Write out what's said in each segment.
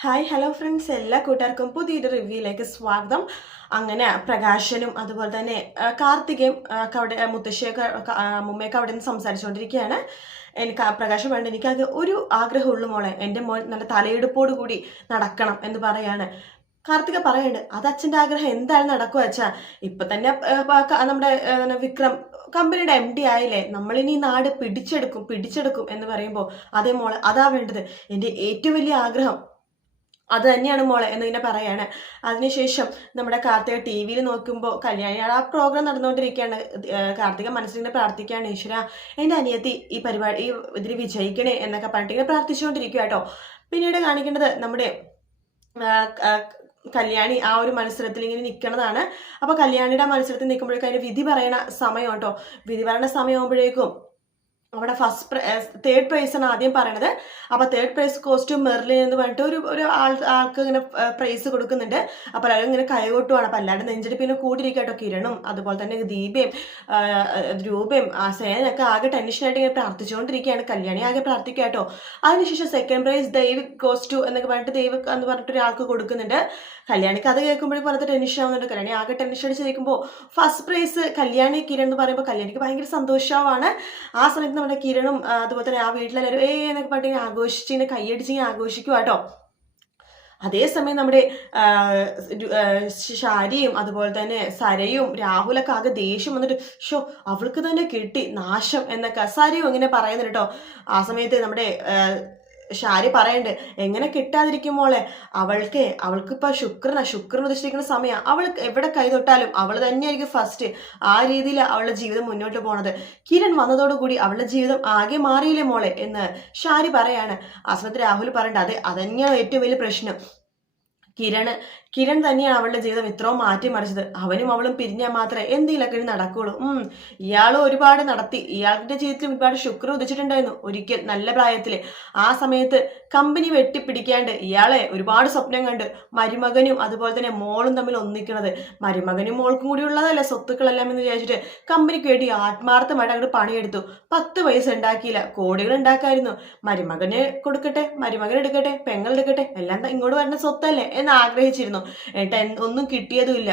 Hi hello friends എല്ലാ കൂട്ടുകാർക്കും പുതിയൊരു റിവ്യൂയിലേക്ക് സ്വാഗതം. അങ്ങനെ പ്രകാശനും അതുപോലെ തന്നെ കാർത്തികയും അവിടെ മുത്തശ്ശിയൊക്കെ ഒക്കെ, അവിടെ നിന്ന് സംസാരിച്ചുകൊണ്ടിരിക്കുകയാണ്. എനിക്ക് പ്രകാശം വേണ്ട എനിക്കത് ഒരു ആഗ്രഹമുള്ളൂ മോളെ. എന്റെ മോൻ നല്ല തലയെടുപ്പോട് കൂടി നടക്കണം എന്ന് പറയാണ്. കാർത്തിക പറയുന്നുണ്ട് അത് അച്ഛന്റെ ആഗ്രഹം എന്തായാലും നടക്കുക അച്ഛാ. ഇപ്പം തന്നെ നമ്മുടെ വിക്രം കമ്പനിയുടെ എം ഡി ആയില്ലേ? നമ്മളിനി നാട് പിടിച്ചെടുക്കും പിടിച്ചെടുക്കും എന്ന് പറയുമ്പോൾ അതേ മോളെ അതാ വേണ്ടത്. എന്റെ ഏറ്റവും വലിയ ആഗ്രഹം അത് തന്നെയാണ് മോളെ എന്നിങ്ങനെ പറയാണ്. അതിനുശേഷം നമ്മുടെ കാർത്തിക ടി വിയിൽ നോക്കുമ്പോൾ കല്യാണി ആ പ്രോഗ്രാം നടന്നുകൊണ്ടിരിക്കുകയാണ്. കാർത്തിക മനസ്സിലിങ്ങനെ പ്രാർത്ഥിക്കുകയാണ് ഈശ്വര എന്റെ അനിയത്തി ഈ പരിപാടി ഈ ഇതിൽ വിജയിക്കണേ എന്നൊക്കെ പറഞ്ഞിട്ട് ഇങ്ങനെ പ്രാർത്ഥിച്ചുകൊണ്ടിരിക്കുക കേട്ടോ പിന്നീട് കാണിക്കേണ്ടത് നമ്മുടെ കല്യാണി ആ ഒരു മത്സരത്തിൽ ഇങ്ങനെ നിൽക്കുന്നതാണ് അപ്പോൾ കല്യാണിയുടെ മത്സരത്തിൽ നിൽക്കുമ്പോഴേക്കും അതിന് വിധി പറയണ സമയം കേട്ടോ വിധി പറയണ സമയമാകുമ്പോഴേക്കും അവിടെ ഫസ്റ്റ് തേർഡ് പ്രൈസ് ആണ് ആദ്യം പറയണത്. അപ്പൊ തേർഡ് പ്രൈസ് കോസ്റ്റ്യൂം മെർലിൻ എന്ന് പറഞ്ഞിട്ട് ഒരു ഒരു ആൾ ആൾക്ക് ഇങ്ങനെ പ്രൈസ് കൊടുക്കുന്നുണ്ട്. അപ്പൊ എല്ലാവരും ഇങ്ങനെ കൈകൊട്ടുവാണ്. അപ്പൊ എല്ലാവരും നെഞ്ചെടുപ്പിന് കൂടിയിരിക്കുക കേട്ടോ. കിരണും അതുപോലെ തന്നെ ദീപയും ആ, രൂപയും ആ സേനൊക്കെ ആകെ ടെൻഷനായിട്ട് ഇങ്ങനെ പ്രാർത്ഥിച്ചുകൊണ്ടിരിക്കുകയാണ്. കല്യാണി ആകെ പ്രാർത്ഥിക്കുക കേട്ടോ. അതിനുശേഷം സെക്കൻഡ് പ്രൈസ് ദൈവ് കോസ്റ്റ്യൂ എന്നൊക്കെ പറഞ്ഞിട്ട് ദൈവ എന്ന് പറഞ്ഞിട്ട് ഒരാൾക്ക് കൊടുക്കുന്നുണ്ട്. കല്യാണിക്ക് അത് കേൾക്കുമ്പോഴേ പോലത്തെ ടെൻഷൻ ആവുന്നുണ്ട്. കല്യാണി ആകെ ടെൻഷൻ അടിച്ചിരിക്കുമ്പോൾ ഫസ്റ്റ് പ്രൈസ് കല്യാണി കിരൺ എന്ന് പറയുമ്പോൾ കല്യാണിക്ക് ഭയങ്കര സന്തോഷമാണ്. ആ സമയത്ത് നമ്മുടെ കിരണും അതുപോലെ തന്നെ ആ വീട്ടിലെല്ലാവരും ഏ എന്നൊക്കെ പറഞ്ഞിട്ട് ആഘോഷിച്ച് ഇങ്ങനെ കൈയടിച്ച് ഇങ്ങനെ ആഘോഷിക്കുക കേട്ടോ. അതേസമയം നമ്മുടെ ശാരിയും അതുപോലെ തന്നെ സരയും രാഹുലൊക്കെ ആകെ ദേഷ്യം വന്നിട്ട് ഷോ അവൾക്ക് തന്നെ കിട്ടി നാശം എന്നൊക്കെ സരയും ഇങ്ങനെ പറയുന്നുണ്ട് കേട്ടോ. ആ സമയത്ത് നമ്മുടെ ഷാരി പറയണ്ട്? എങ്ങനെ കിട്ടാതിരിക്കും മോളെ? അവൾക്ക് അവൾക്കിപ്പോ ശുക്രനാ ശുക്രൻ ഉദ്ദേശിക്കുന്ന സമയം. അവൾ എവിടെ കൈ തൊട്ടാലും അവൾ തന്നെയായിരിക്കും ഫസ്റ്റ് ആ രീതിയിൽ അവളുടെ ജീവിതം മുന്നോട്ട് പോണത്. കിരൺ വന്നതോടുകൂടി അവളുടെ ജീവിതം ആകെ മാറിയില്ലേ മോളെ എന്ന് ഷാരി പറയാണ്. അസ്മത് രാഹുൽ പറയണ്ട അതെ അതന്നെയാണ് ഏറ്റവും വലിയ പ്രശ്നം. കിരൺ കിരൺ തന്നെയാണ് അവളുടെ ജീവിതം ഇത്രയും മാറ്റിമറിച്ചത്. അവനും അവളും പിരിഞ്ഞാൽ മാത്രമേ എന്തെങ്കിലുമൊക്കെ നടക്കുള്ളൂ ഉം. ഇയാളും ഒരുപാട് നടത്തി. ഇയാളുടെ ജീവിതത്തിൽ ഒരുപാട് ശുക്ര ഉദിച്ചിട്ടുണ്ടായിരുന്നു. ഒരിക്കൽ നല്ല പ്രായത്തിൽ ആ സമയത്ത് കമ്പനി വെട്ടിപ്പിടിക്കാണ്ട് ഇയാളെ ഒരുപാട് സ്വപ്നം കണ്ട് മരുമകനും അതുപോലെ തന്നെ മോളും തമ്മിൽ ഒന്നിക്കണത് മരുമകനും മോൾക്കും കൂടി ഉള്ളതല്ലേ സ്വത്തുക്കളെല്ലാം എന്ന് വിചാരിച്ചിട്ട് കമ്പനിക്ക് വേണ്ടി ആത്മാർത്ഥമായിട്ട് അങ്ങോട്ട് പണിയെടുത്തു. പത്ത് പൈസ ഉണ്ടാക്കിയില്ല. കോടികൾ ഉണ്ടാക്കായിരുന്നു. മരുമകന് കൊടുക്കട്ടെ മരുമകൻ എടുക്കട്ടെ പെങ്ങൾ എടുക്കട്ടെ എല്ലാം ഇങ്ങോട്ട് വരുന്ന സ്വത്തല്ലേ എന്ന് ആഗ്രഹിച്ചിരുന്നു. ഏട്ടാ ടെൻ ഒന്നും കിട്ടിയതുമില്ല.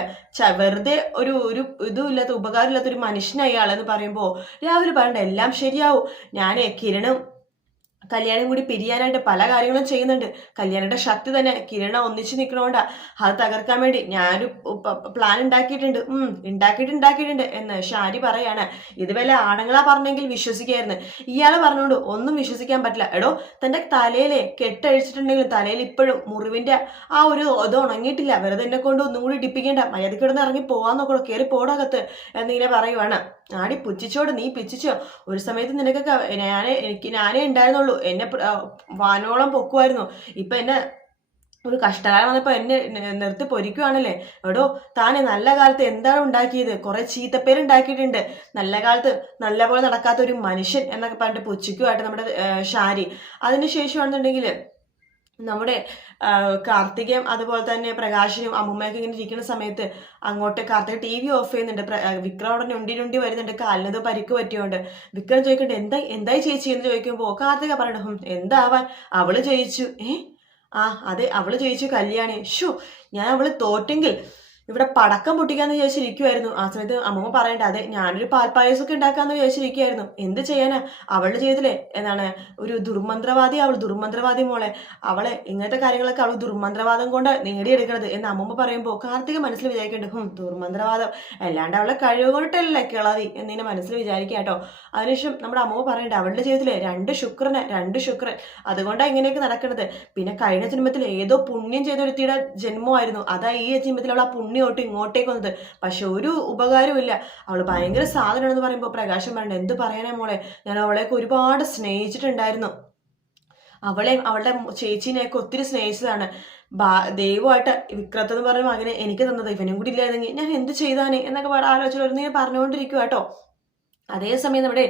വെറുതെ ഒരു ഒരു ഇതും ഇല്ലാത്ത ഉപകാരം ഇല്ലാത്ത ഒരു മനുഷ്യനായി ആളെന്ന് പറയുമ്പോൾ രാവിലെ പറയണ്ട എല്ലാം ശരിയാവും. ഞാൻ കിരണും കല്യാണം കൂടി പിരിയാനായിട്ട് പല കാര്യങ്ങളും ചെയ്യുന്നുണ്ട്. കല്യാണിയുടെ ശക്തി തന്നെ കിരണ ഒന്നിച്ച് നിൽക്കണോണ്ടാ അത് തകർക്കാൻ വേണ്ടി ഞാനൊരു പ്ലാൻ ഉണ്ടാക്കിയിട്ടുണ്ട്. ഉം ഉണ്ടാക്കിയിട്ട് ഉണ്ടാക്കിയിട്ടുണ്ട് എന്ന് ഷാരി പറയാണ്. ഇത് വല്ല ആണുങ്ങളാ പറഞ്ഞെങ്കിൽ വിശ്വസിക്കായിരുന്നു. ഇയാളെ പറഞ്ഞോണ്ട് ഒന്നും വിശ്വസിക്കാൻ പറ്റില്ല. എടോ തന്റെ തലയിലെ കെട്ടഴിച്ചിട്ടുണ്ടെങ്കിൽ തലയിൽ ഇപ്പോഴും മുറിവിന്റെ ആ ഒരു ഇത് ഉണങ്ങിയിട്ടില്ല. വെറുതെ എന്നെ കൊണ്ട് ഒന്നും കൂടി ഇടിപ്പിക്കേണ്ട. മര്യാദക്കിടന്ന് ഇറങ്ങി പോവാൻ നോക്കണോ? കയറി പോടകത്ത് എന്നിങ്ങനെ പറയുവാണ്. ആടി പുച്ഛിച്ചോട് നീ പിച്ചിച്ചോ ഒരു സമയത്ത് നിനക്കൊക്കെ ഞാനേ എനിക്ക് ഞാനേ ഉണ്ടായിരുന്നുള്ളൂ. എന്നെ വാനോളം പൊക്കുമായിരുന്നു ഇപ്പൊ എന്നെ ഒരു കഷ്ടകാലം വന്നപ്പോ എന്നെ നിർത്തി പൊരിക്കുവാണല്ലേ? എടോ താനെ നല്ല കാലത്ത് എന്താണ് ഉണ്ടാക്കിയത്? കുറെ ചീത്തപ്പേര് ഉണ്ടാക്കിയിട്ടുണ്ട്. നല്ല കാലത്ത് നല്ലപോലെ നടക്കാത്ത ഒരു മനുഷ്യൻ എന്നൊക്കെ പറഞ്ഞിട്ട് പുച്ഛിക്കുമായിട്ട് നമ്മുടെ ഷാരി. അതിനുശേഷമാണെന്നുണ്ടെങ്കിൽ നമ്മുടെ കാർത്തികയും അതുപോലെ തന്നെ പ്രകാശനും അമ്മുമ്മയൊക്കെ ഇങ്ങനെ ഇരിക്കുന്ന സമയത്ത് അങ്ങോട്ട് കാർത്തിക ടി വി ഓഫ് ചെയ്യുന്നുണ്ട്. വിക്രം അവിടെ ഞൊണ്ടി ഞൊണ്ടി വരുന്നുണ്ട്. കാലിനത് പരിക്ക് പറ്റിയോണ്ട്. വിക്രം ചോദിക്കട്ടെ എന്താ എന്തായി ചേച്ചി? എന്ന് ചോദിക്കുമ്പോൾ കാർത്തിക പറയണം "ഹും, എന്താവാൻ? അവൾ ജയിച്ചു. ഏ? ആ അതെ അവൾ ജയിച്ചു കല്യാണി. ഷു ഞാൻ അവൾ തോറ്റെങ്കിൽ ഇവിടെ പടക്കം പൊട്ടിക്കാന്ന് വിചാരിച്ചിരിക്കുമായിരുന്നു ആ സമയത്ത് അമ്മമ്മ പറയണ്ട അതെ ഞാനൊരു പാൽപ്പായസമൊക്കെ ഉണ്ടാക്കാന്ന് വിചാരിച്ചിരിക്കുമായിരുന്നു എന്ത് ചെയ്യാനാ? അവളുടെ ജീവിതത്തിലെ എന്താണ് ഒരു ദുർമന്ത്രവാദി അവൾ ദുർമന്ത്രവാദി മോളെ. അവളെ ഇങ്ങനത്തെ കാര്യങ്ങളൊക്കെ അവൾ ദുർമന്ത്രവാദം കൊണ്ട് നേടിയെടുക്കണത്. എന്ന് അമ്മമ്മ പറയുമ്പോൾ കാർത്തിക മനസ്സിൽ വിചാരിക്കേണ്ട ഹും ദുർമന്ത്രവാദം. അല്ലാണ്ട് അവളെ കഴിവ് കൊണ്ടല്ലേ കിളവി? എന്നിങ്ങനെ മനസ്സിൽ വിചാരിക്കുക കേട്ടോ. അതിനുശേഷം നമ്മുടെ അമ്മമ്മ പറയണ്ട അവളുടെ ജീവിതത്തിലെ രണ്ട് ശുക്രനെ രണ്ട് ശുക്രൻ. അതുകൊണ്ടാണ് ഇങ്ങനെയൊക്കെ നടക്കുന്നത് പിന്നെ കഴിഞ്ഞ ജന്മത്തിൽ ഏതോ പുണ്യം ചെയ്തൊരുത്തിയുടെ ജന്മമായിരുന്നു. അതാ ഈ ജന്മത്തിൽ അവൾ ആ പുണ്യം തൊട്ട് ഇങ്ങോട്ടേക്ക് വന്നത്. പക്ഷെ ഒരു ഉപകാരവും ഇല്ല അവൾ ഭയങ്കര സാധനമാണെന്ന് പറയുമ്പോൾ പ്രകാശം പറയണ്ട എന്ത് പറയാനാ മോളെ? ഞാൻ അവളെയൊക്കെ ഒരുപാട് സ്നേഹിച്ചിട്ടുണ്ടായിരുന്നു. അവളെ അവളുടെ ചേച്ചീനെയൊക്കെ ഒത്തിരി സ്നേഹിച്ചതാണ്. ബാ ദൈവമായിട്ട് വിക്രത്ത് എന്ന് പറഞ്ഞ അങ്ങനെ എനിക്ക് തന്നത് ഇവനും കൂടി ഇല്ലായിരുന്നെങ്കിൽ ഞാൻ എന്ത് ചെയ്താനേ? എന്നൊക്കെ പറ ആലോചന പറഞ്ഞുകൊണ്ടിരിക്കുക കേട്ടോ. അതേസമയം നമ്മുടെ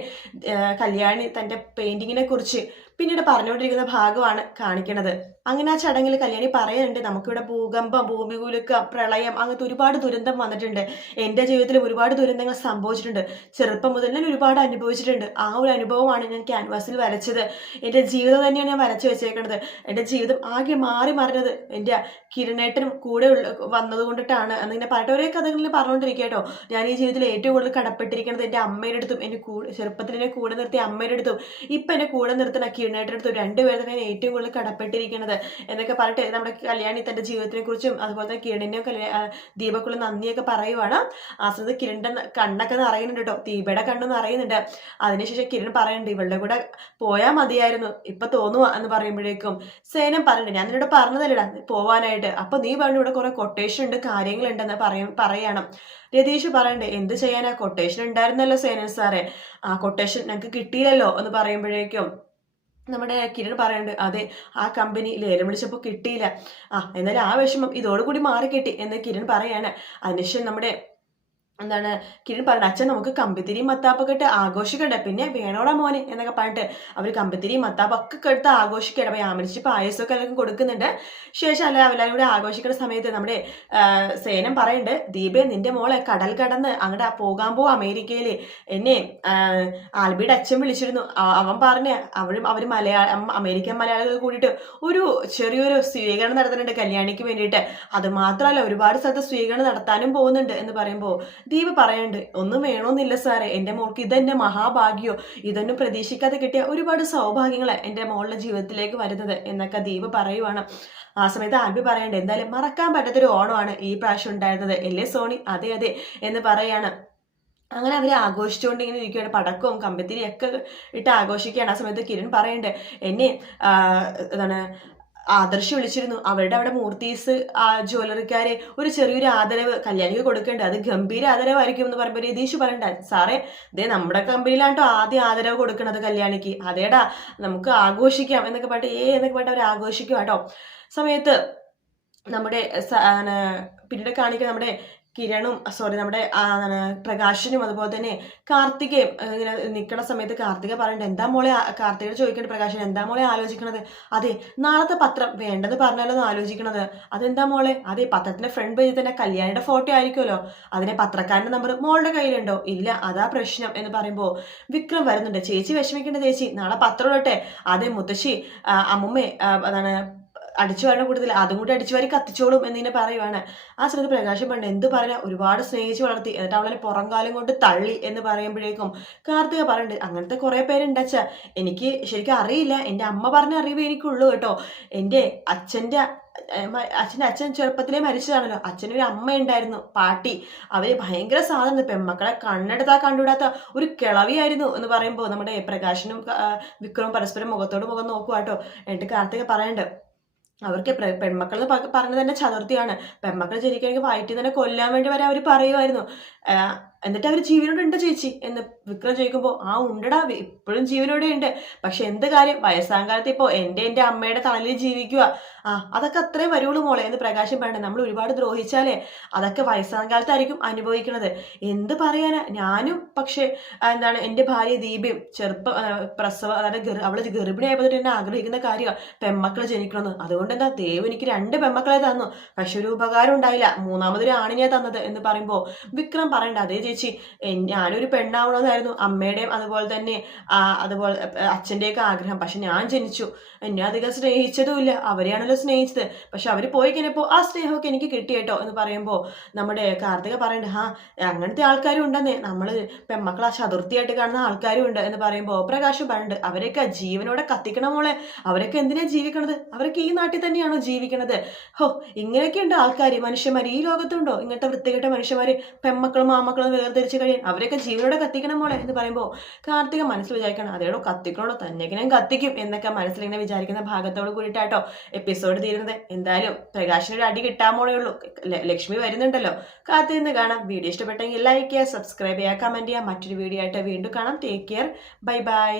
കല്യാണി തന്റെ പെയിന്റിങ്ങിനെ കുറിച്ച് പിന്നീട് പറഞ്ഞുകൊണ്ടിരിക്കുന്ന ഭാഗമാണ് കാണിക്കുന്നത് അങ്ങനെ ആ ചടങ്ങിൽ കല്യാണി പറയുന്നുണ്ട് നമുക്കിവിടെ ഭൂകമ്പം ഭൂമി കുലുക്കം പ്രളയം അങ്ങനത്തെ ഒരുപാട് ദുരന്തം വന്നിട്ടുണ്ട്. എന്റെ ജീവിതത്തിൽ ഒരുപാട് ദുരന്തങ്ങൾ സംഭവിച്ചിട്ടുണ്ട്. ചെറുപ്പം മുതൽ ഞാൻ ഒരുപാട് അനുഭവിച്ചിട്ടുണ്ട്. ആ ഒരു അനുഭവമാണ് ഞാൻ ക്യാൻവാസിൽ വരച്ചത്. എന്റെ ജീവിതം തന്നെയാണ് ഞാൻ വരച്ചു വെച്ചേക്കുന്നത് എന്റെ ജീവിതം ആകെ മാറി മറിഞ്ഞത് എന്റെ കിരണേട്ടനും കൂടെ വന്നത് കൊണ്ടിട്ടാണ്. എന്നിങ്ങനെ പറഞ്ഞിട്ട് ഒരേ കഥകളിൽ പറഞ്ഞുകൊണ്ടിരിക്കുക കേട്ടോ. ഞാൻ ഈ ജീവിതത്തിൽ ഏറ്റവും കൂടുതൽ കടപ്പെട്ടിരിക്കുന്നത് എന്റെ അമ്മയുടെ അടുത്തും എന്റെ കൂടെ ചെറുപ്പത്തിൽ എന്നെ കൂടെ നിർത്തിയ അമ്മയുടെ അടുത്തും ഇപ്പം എന്നെ കൂടെ നിർത്തുന്ന കിരണേട്ടന്റെ അടുത്ത് രണ്ടുപേർ തന്നെയാണ് ഏറ്റവും കൂടുതൽ കടപ്പെട്ടിരിക്കുന്നത് എന്നൊക്കെ പറഞ്ഞിട്ട് നമ്മുടെ കല്യാണി തന്റെ ജീവിതത്തിനെ കുറിച്ചും അതുപോലെ തന്നെ കിരണിനെയും ദീപക്കുള്ള നന്ദിയൊക്കെ പറയുവാണ്. ആ സമയത്ത് കിരണിന്റെ കണ്ണൊക്കെ നിറയുന്നുണ്ട് കേട്ടോ. ദീപയുടെ കണ്ണ് നിറയുന്നുണ്ട്. അതിനുശേഷം കിരൺ പറയുന്നുണ്ട് ഇവളുടെ കൂടെ പോയാൽ മതിയായിരുന്നു. ഇപ്പൊ തോന്നുക എന്ന് പറയുമ്പോഴേക്കും സേനം പറഞ്ഞിട്ട് ഞാൻ നിന്നോട് പറഞ്ഞതല്ലടാ പോവാനായിട്ട്. അപ്പൊ നീ പറഞ്ഞു ഇവിടെ കുറെ കൊട്ടേഷൻ ഉണ്ട് കാര്യങ്ങളുണ്ടെന്ന് പറയും പറയണം. രതീഷ് പറയണ്ടേ എന്ത് ചെയ്യാനാ? കൊട്ടേഷൻ ഉണ്ടായിരുന്നല്ലോ സേനൻ സാറേ. ആ കൊട്ടേഷൻ ഞങ്ങൾക്ക് കിട്ടിയില്ലല്ലോ എന്ന് പറയുമ്പോഴേക്കും നമ്മുടെ കിരൺ പറയുന്നുണ്ട് അതെ ആ കമ്പനി ലേലം വിളിച്ചപ്പോൾ കിട്ടിയില്ല. ആ എന്നാലും ആ വിഷമം ഇതോടുകൂടി മാറി കിട്ടി എന്ന് കിരൺ പറയാണ്. അതിനുശേഷം നമ്മുടെ എന്താണ് കിരൺ പറഞ്ഞത് അച്ഛൻ നമുക്ക് കമ്പിത്തിരിയും മത്താപ്പൊക്കെ ഇട്ട് ആഘോഷിക്കണ്ടേ? പിന്നെ വേണോടാ മോനെ എന്നൊക്കെ പറഞ്ഞിട്ട് അവർ കമ്പിത്തിരിയും മത്താപ്പൊക്കെ എടുത്ത് ആഘോഷിക്കട്ടെ അപ്പൊ യാമരിച്ച് പായസമൊക്കെ എല്ലാവർക്കും കൊടുക്കുന്നുണ്ട്. ശേഷം അല്ല എല്ലാവരും കൂടെ ആഘോഷിക്കുന്ന സമയത്ത് നമ്മുടെ സേനം പറയുന്നുണ്ട് ദീപേ നിന്റെ മോളെ കടൽ കടന്ന് അങ്ങോട്ട് പോകാൻ പോവും അമേരിക്കയിൽ എന്നെ ആൽബിയുടെ അച്ഛൻ വിളിച്ചിരുന്നു. അവൻ പറഞ്ഞ അവരും അവർ മലയാള അമേരിക്കൻ മലയാളികൾ കൂടിയിട്ട് ഒരു ചെറിയൊരു സ്വീകരണം നടത്തുന്നുണ്ട് കല്യാണിക്ക് വേണ്ടിയിട്ട്. അത് മാത്രമല്ല ഒരുപാട് സ്ഥലത്ത് സ്വീകരണം നടത്താനും പോകുന്നുണ്ട് എന്ന് പറയുമ്പോൾ ദീപ് പറയണ്ട് ഒന്നും വേണമെന്നില്ല സാറേ എന്റെ മോൾക്ക് ഇതെന്നെ മഹാഭാഗ്യോ. ഇതൊന്നും പ്രതീക്ഷിക്കാതെ കിട്ടിയ ഒരുപാട് സൗഭാഗ്യങ്ങളെ എന്റെ മോളുടെ ജീവിതത്തിലേക്ക് വരുന്നത് എന്നൊക്കെ ദീപ് പറയുവാണ്. ആ സമയത്ത് ആൽബി പറയണ്ടേ എന്തായാലും മറക്കാൻ പറ്റാത്തൊരു ഓണമാണ് ഈ പ്രാവശ്യം ഉണ്ടായിരുന്നത്. അല്ലേ സോണി? അതെ അതെ എന്ന് പറയാണ്. അങ്ങനെ അവർ ആഘോഷിച്ചുകൊണ്ടിങ്ങനെ ഇരിക്കുകയാണ്. പടക്കവും കമ്പത്തിരിയൊക്കെ ഇട്ട് ആഘോഷിക്കുകയാണ്. ആ സമയത്ത് കിരൺ പറയണ്ടേ എന്നെ എന്താണ് ആദർശ് വിളിച്ചിരുന്നു. അവരുടെ അവിടെ മൂർത്തീസ് ആ ജ്വല്ലറിക്കാരെ ഒരു ചെറിയൊരു ആദരവ് കല്യാണിക്ക് കൊടുക്കേണ്ടത് അത് ഗംഭീര ആദരവായിരിക്കും എന്ന് പറയുമ്പോൾ രതീഷ് പറയണ്ട. സാറേ ഇതേ നമ്മുടെ കമ്പനിയിലാണ്ടോ ആദ്യം ആദരവ് കൊടുക്കണത് കല്യാണിക്ക്. അതേടാ നമുക്ക് ആഘോഷിക്കാം എന്നൊക്കെ പറഞ്ഞിട്ട് ഏ എന്നൊക്കെ പറഞ്ഞിട്ട് അവർ ആഘോഷിക്കും കേട്ടോ സമയത്ത് നമ്മുടെ പിന്നീട് കാണിക്കുന്ന നമ്മുടെ കിരണും സോറി നമ്മുടെ പ്രകാശനും അതുപോലെ തന്നെ കാർത്തികയും ഇങ്ങനെ നിൽക്കുന്ന സമയത്ത് കാർത്തിക പറയണ്ട എന്താ മോളെ കാർത്തികയോട് ചോദിക്കേണ്ട പ്രകാശൻ എന്താ മോളെ ആലോചിക്കണത്? അതെ നാളത്തെ പത്രം വേണ്ടത് പറഞ്ഞാലോ ആലോചിക്കണത്. അതെന്താ മോളെ? അതെ പത്രത്തിന്റെ ഫ്രണ്ട് പേജിൽ തന്നെ കല്യാണിയുടെ ഫോട്ടോ ആയിരിക്കുമല്ലോ. അതിനെ പത്രക്കാരന്റെ നമ്പർ മോളുടെ കയ്യിലുണ്ടോ? ഇല്ല അതാ പ്രശ്നം എന്ന് പറയുമ്പോൾ വിക്രം വരുന്നുണ്ട്. ചേച്ചി വിഷമിക്കേണ്ട ചേച്ചി നാളെ പത്രം ഇടട്ടെ. അതെ മുത്തശ്ശി അമ്മുമ്മേ അതാണ് അടിച്ചു വാരണ കൂടുതൽ അതും കൂടി അടിച്ചുവാരി കത്തിച്ചോളും എന്നിങ്ങനെ പറയുവാണ്. ആ സമയത്ത് പ്രകാശം പണ്ട് എന്ത് പറഞ്ഞാൽ ഒരുപാട് സ്നേഹിച്ച് വളർത്തി എന്നിട്ട് അവളെ പുറംകാലം കൊണ്ട് തള്ളി എന്ന് പറയുമ്പോഴേക്കും കാർത്തിക പറയുന്നുണ്ട് അങ്ങനത്തെ കുറെ പേരുണ്ടച്ച എനിക്ക് ശരിക്കും അറിയില്ല. എന്റെ അമ്മ പറഞ്ഞ അറിവ് എനിക്കുള്ളൂ കേട്ടോ. എന്റെ അച്ഛന്റെ അച്ഛന്റെ അച്ഛൻ ചെറുപ്പത്തിലേ മരിച്ചതാണല്ലോ. അച്ഛനൊരു അമ്മ ഉണ്ടായിരുന്നു പാട്ടി. അവർ ഭയങ്കര സാധനം പെമ്മക്കളെ കണ്ണെടുത്താ കണ്ടുവിടാത്ത ഒരു കിളവിയായിരുന്നു എന്ന് പറയുമ്പോൾ നമ്മുടെ പ്രകാശനും വിക്രവും പരസ്പരം മുഖത്തോട് മുഖം നോക്കുക കേട്ടോ. എന്നിട്ട് കാർത്തിക പറയണ്ട് അവർക്ക് പെൺമക്കൾ പറഞ്ഞത് തന്നെ ചതുർത്ഥിയാണ് പെൺമക്കൾ ജനിക്കണമെങ്കിൽ വയറ്റിൽ തന്നെ കൊല്ലാൻ വേണ്ടി വരെ അവർ പറയുമായിരുന്നു എന്നിട്ട് അവർ ജീവനോടെ ഉണ്ട് ചേച്ചി എന്ന് വിക്രം ചോദിക്കുമ്പോൾ ആ ഉണ്ടടാ ഇപ്പോഴും ജീവനോടെ ഉണ്ട്. പക്ഷെ എന്ത് കാര്യം? വയസ്സാങ്കാലത്ത് ഇപ്പോൾ എന്റെ എന്റെ അമ്മയുടെ തണലിൽ ജീവിക്കുക. ആ അതൊക്കെ അത്രേ വരുള്ളൂ മോളെ എന്ന് പ്രകാശം വേണ്ട നമ്മൾ ഒരുപാട് ദ്രോഹിച്ചാലേ അതൊക്കെ വയസ്സാങ്കാലത്തായിരിക്കും അനുഭവിക്കുന്നത്. എന്ത് പറയാനാ? ഞാനും പക്ഷേ എന്താണ് എന്റെ ഭാര്യ ദീപയും ചെറുപ്പ പ്രസവ അതായത് അവൾ ഗർഭിണിയായപ്പോൾ തന്നെ ആഗ്രഹിക്കുന്ന കാര്യമാണ് പെമ്മക്കൾ ജനിക്കണമെന്ന്. അതുകൊണ്ട് എന്താ ദേവ് എനിക്ക് രണ്ട് പെമ്മക്കളെ തന്നു. പക്ഷെ ഒരു ഉപകാരം ഉണ്ടായില്ല. മൂന്നാമതൊരു ആണിനെ തന്നത് എന്ന് പറയുമ്പോൾ വിക്രം പറയണ്ട. അതേ ചേച്ചി ഞാനൊരു പെണ്ണാവണമെന്നായിരുന്നു. അമ്മയുടെയും അതുപോലെ തന്നെ അതുപോലെ അച്ഛന്റെയൊക്കെ ആഗ്രഹം. പക്ഷെ ഞാൻ ജനിച്ചു. എന്നെ അധികം സ്നേഹിച്ചതുമില്ല. അവരെയാണല്ലോ സ്നേഹിച്ചത്. പക്ഷെ അവർ പോയി കഴിഞ്ഞപ്പോൾ ആ സ്നേഹമൊക്കെ എനിക്ക് കിട്ടിയേട്ടോ എന്ന് പറയുമ്പോൾ നമ്മുടെ കാർത്തിക പറയുന്നുണ്ട് ഹാ അങ്ങനത്തെ ആൾക്കാരും ഉണ്ടെന്നേ. നമ്മൾ പെമ്മക്കളെ ചതുർത്ഥിയായിട്ട് കാണുന്ന ആൾക്കാരും ഉണ്ട്. എന്ന് പറയുമ്പോൾ പ്രകാശം പറയുന്നുണ്ട് അവരൊക്കെ ജീവനോടെ കത്തിക്കണം മോളെ. അവരൊക്കെ എന്തിനാ ജീവിക്കണത്? അവരൊക്കെ ഈ നാട്ടിൽ തന്നെയാണോ ജീവിക്കണത്? ഹോ ഇങ്ങനെയൊക്കെ ഉണ്ട് ആൾക്കാർ മനുഷ്യന്മാർ ഈ ലോകത്തുണ്ടോ? ഇങ്ങനത്തെ വൃത്തികെട്ട മനുഷ്യന്മാർ പെമ്മക്കളും മാമക്കളും വേർതിരിച്ച് കഴിയാൻ. അവരൊക്കെ ജീവനോടെ കത്തിക്കണം മോളെ എന്ന് പറയുമ്പോൾ കാർത്തിക മനസ്സിൽ വിചാരിക്കണം അതേടോ കത്തിക്കണോ തന്നെ ഞാൻ കത്തിക്കും എന്നൊക്കെ മനസ്സിലിങ്ങനെ വിചാരിക്കുന്ന ഭാഗത്തോട് കൂടിയിട്ടാട്ടോ എപ്പിസോഡ് തീരുന്നത്. എന്തായാലും പ്രകാശിനൊരു അടി കിട്ടാൻ പോണേ ഉള്ളൂ. ലക്ഷ്മി വരുന്നുണ്ടല്ലോ. കാത്തിരുന്ന് കാണാം. വീഡിയോ ഇഷ്ടപ്പെട്ടെങ്കിൽ ലൈക്ക് ചെയ്യുക സബ്സ്ക്രൈബ് ചെയ്യുക കമന്റ് ചെയ്യുക. മറ്റൊരു വീഡിയോ ആയിട്ട് വീണ്ടും കാണാം. Take care bye bye